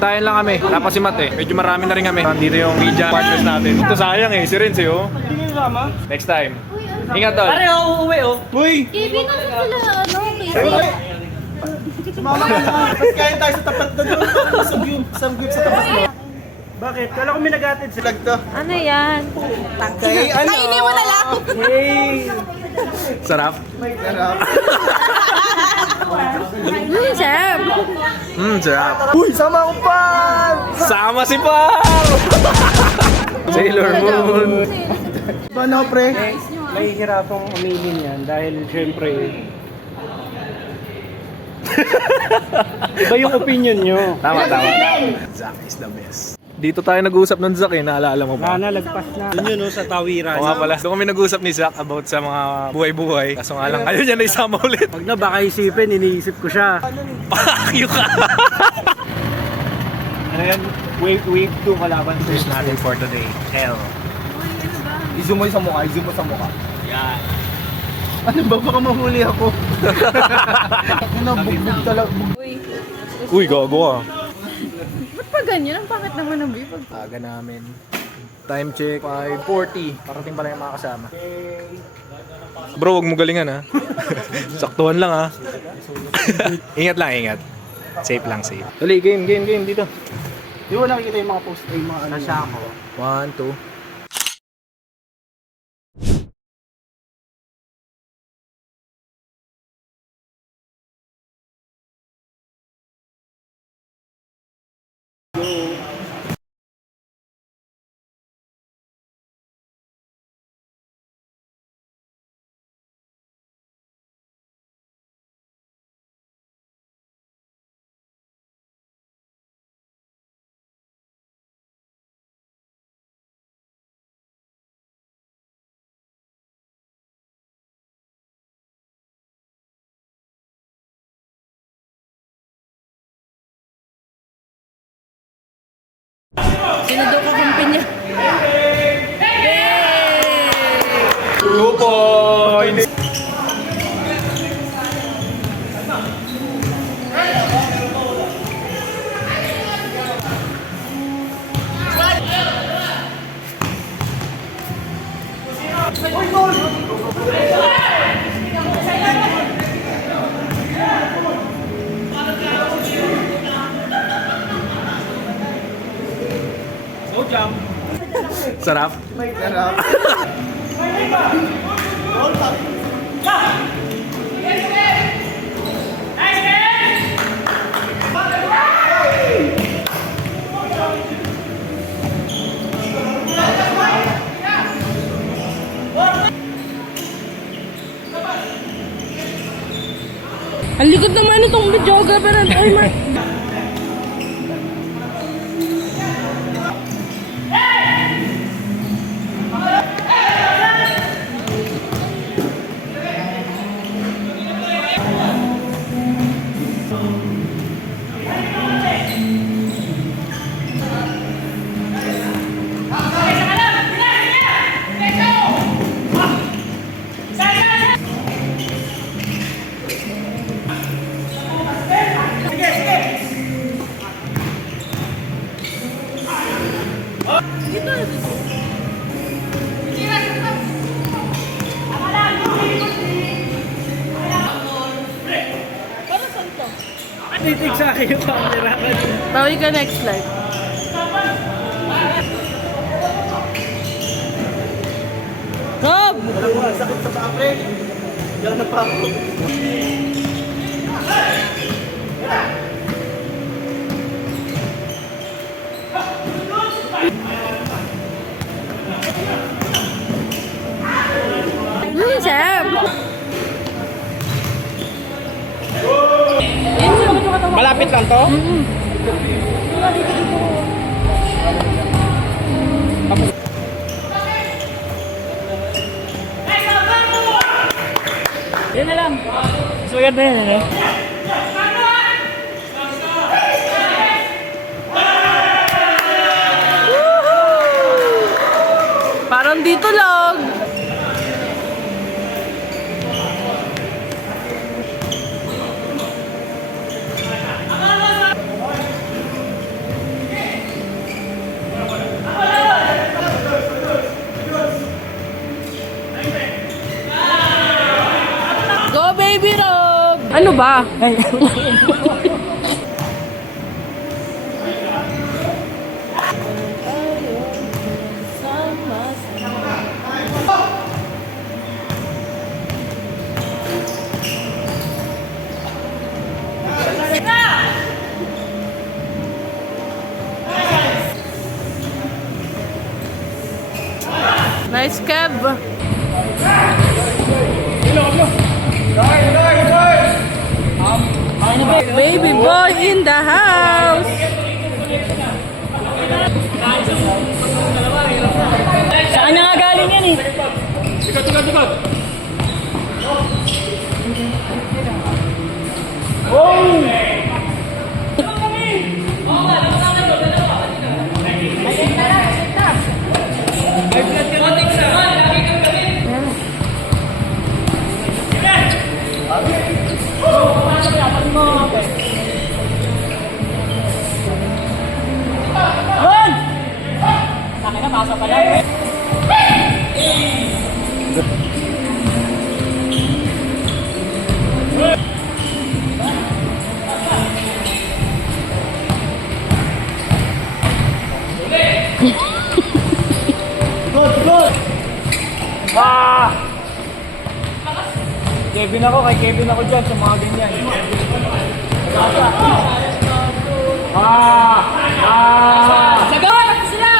Hintayin lang kami. Wala pa si Matt eh. Medyo marami na rin kami. Nandito yung media partners natin. Ito sayang eh. Si Renz eh oh. Hindi nyo sama? Next time. Ingat tol. Pare, uuwi oh. Uy! Kevin, nasan sila? Ano? Mama ka na. Tapos kain tayo sa tapat na doon. Some group sa tapat mo. Bakit? Kala ko may nag-atid sila to. Ano yan? Kay ano? Kainin mo na lang! Hey! Sarap. Sarap. Chef! Sarap. Uy, sama ako pa! Sama si Par! Sailor Moon. Paano pre? May hirapang aminin yan dahil syempre iba yung opinion nyo. Tama. Zack is the best. Dito tayo nag-uusap ng Zack eh, naalala mo ba? Nalagpas na. Yun yun no, sa tawiran. Oo nga pala. Doon kami nag-usap ni Zack about sa mga buhay-buhay. Kaso nga lang, ayaw niya na isama ulit. Pag na baka isipin, iniisip ko siya. Pakyo ka! Ano yan? Wave 2 kalaban. First natin for today, L. I-zoom mo sa mukha, i-zoom mo sa mukha. Yan. Ano ba? Baka mahuli ako. Ano, bugbog talaga. Uy, gago ka. Ba't pa ganyan? Ang pangit naman ng bipag. Aga namin. Time check, 5:40. Parating pala yung mga kasama. Bro, huwag mo galingan ha. Saktuhan lang ha. Ingat lang, ingat. Safe lang, safe. Dali, game dito. Di mo nakikita yung mga post ay mga ano. Nasa ako. 1, 2. Sinudo ka kumpanya. Grupo! Sarap? Sarap. Ang likod naman itong videographer. Ay, ma... Titig sa akin yung camera. Bawi ka next slide. Rob! Sakit sa paa pre. Yan na pa ako. Chef! Malapit lang to? Yan na lang. So yan na yan eh. Parang dito lang. ba? Nice cab. Baby boy in the house. Saan na nga galing yan eh? Kevin ako, kay Kevin ako dyan sa mga ganyan. Sagot sila!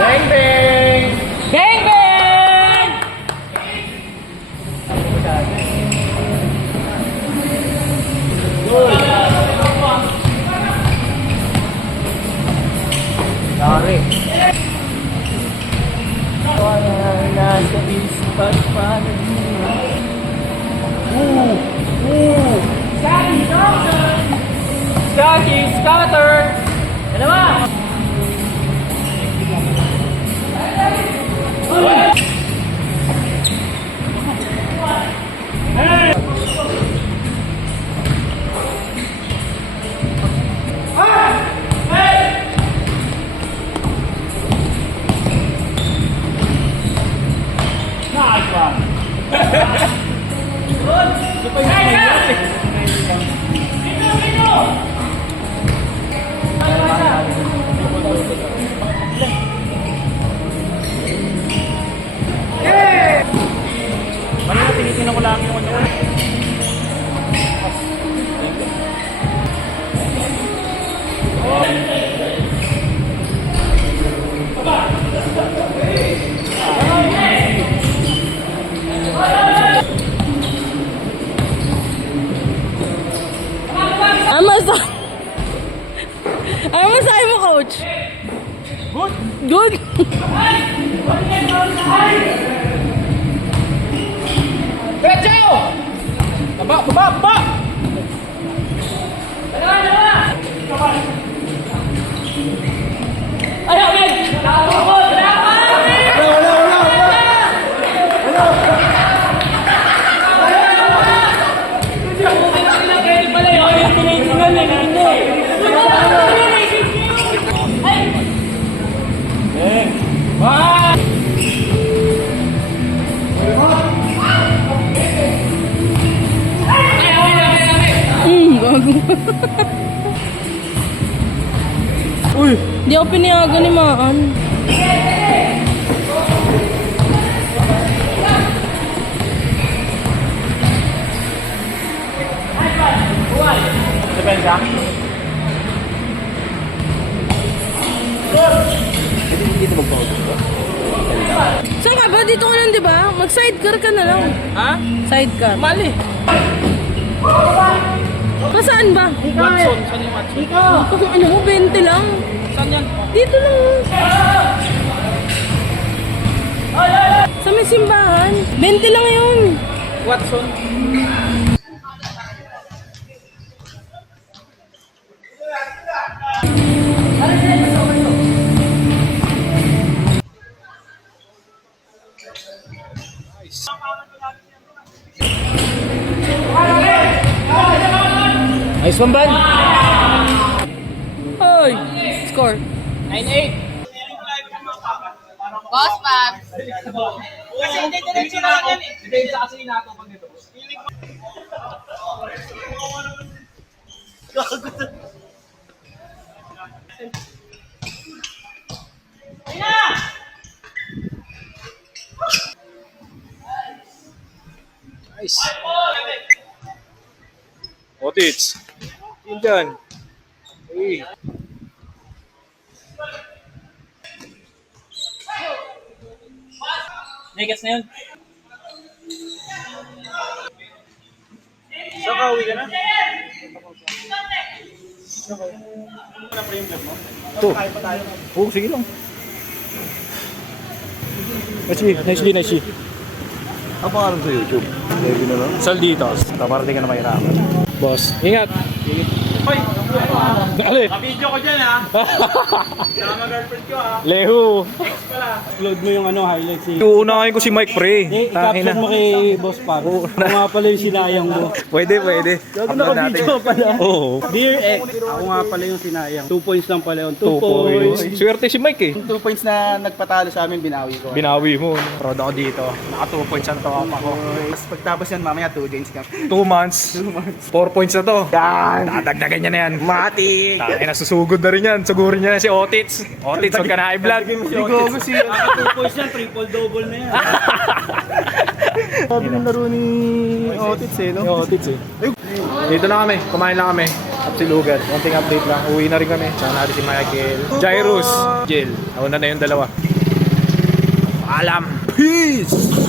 Bang bang! Bang bang! Sorry. Nasa ispat pa Jackie Scatter! Ano ba? Kanina tinitingnan ko lang yung ano. Ano masahe mo, coach? Good. Good? Diretso! Baba, baba, baba! Ayaw, Meg! Gago. Uy! Di ako piniyagan ni Maan. Depensa? Dito magpauto ko? Saan ka ba? Dito ka lang, di ba? Mag-sidecar ka na lang. Ha? Sidecar. Mali! Saan ba? Watson, saan yung Watson? Kung ano mo, 20 lang. Saan yan? Dito lang. Sa may simbahan. 20 lang yun. Watson? Nice one, Ban! Hoy! Score. 9-8! Boss, Paps. Kasi hindi diretso na lang yan eh. Hindi, kasi inato pag ito. Nice. Otits. Yun dyan. Hey. Negets na yun. So, kauwi ka na? Ito. Oo, sige lang. Nice. Ang pangalan sa YouTube? Levy na lang. Salditos. Taparating ka na mahirapan. Boss, ingat. Hoy! Ali. Video ko dyan ha! Sama girlfriend ko ha! Lehu. Upload mo yung highlights eh. Uunahin ko si Mike Pre. Hindi, Tangina. i-caption mo kay Boss Paco. Kung nga pala yung sinayang mo. Pwede. Upload natin. Naka-video pala. Oo. Dear X, ako nga pala yung sinayang. 2 points lang pala yun. 2 2 points. points. Swerte si Mike eh. 2 points na nagpatalo sa amin, binawi ko. Binawi mo. Proud ako dito. Naka 2 points ang tawap ako. Tapos pagtapos yan, mamaya 2 games ka. 2 months. 4 points na to. Yan! Dadagdagan niya na yan. Mati! Ay, nasusugod na rin yan. Sugurin niya na si Otits. Otits, huwag ka na i-vlog. Ligo ko siya. Naka 2 points yan, triple-double na yan. Sabi ng laro ni Otits eh, no? Otits eh. Dito na kami. Kumain lang kami. Upsilugan. Konting update lang. Uwi na rin kami. Sana natin si Michael. Jairus. Jill. Nauna na yung dalawa. Paalam. Peace!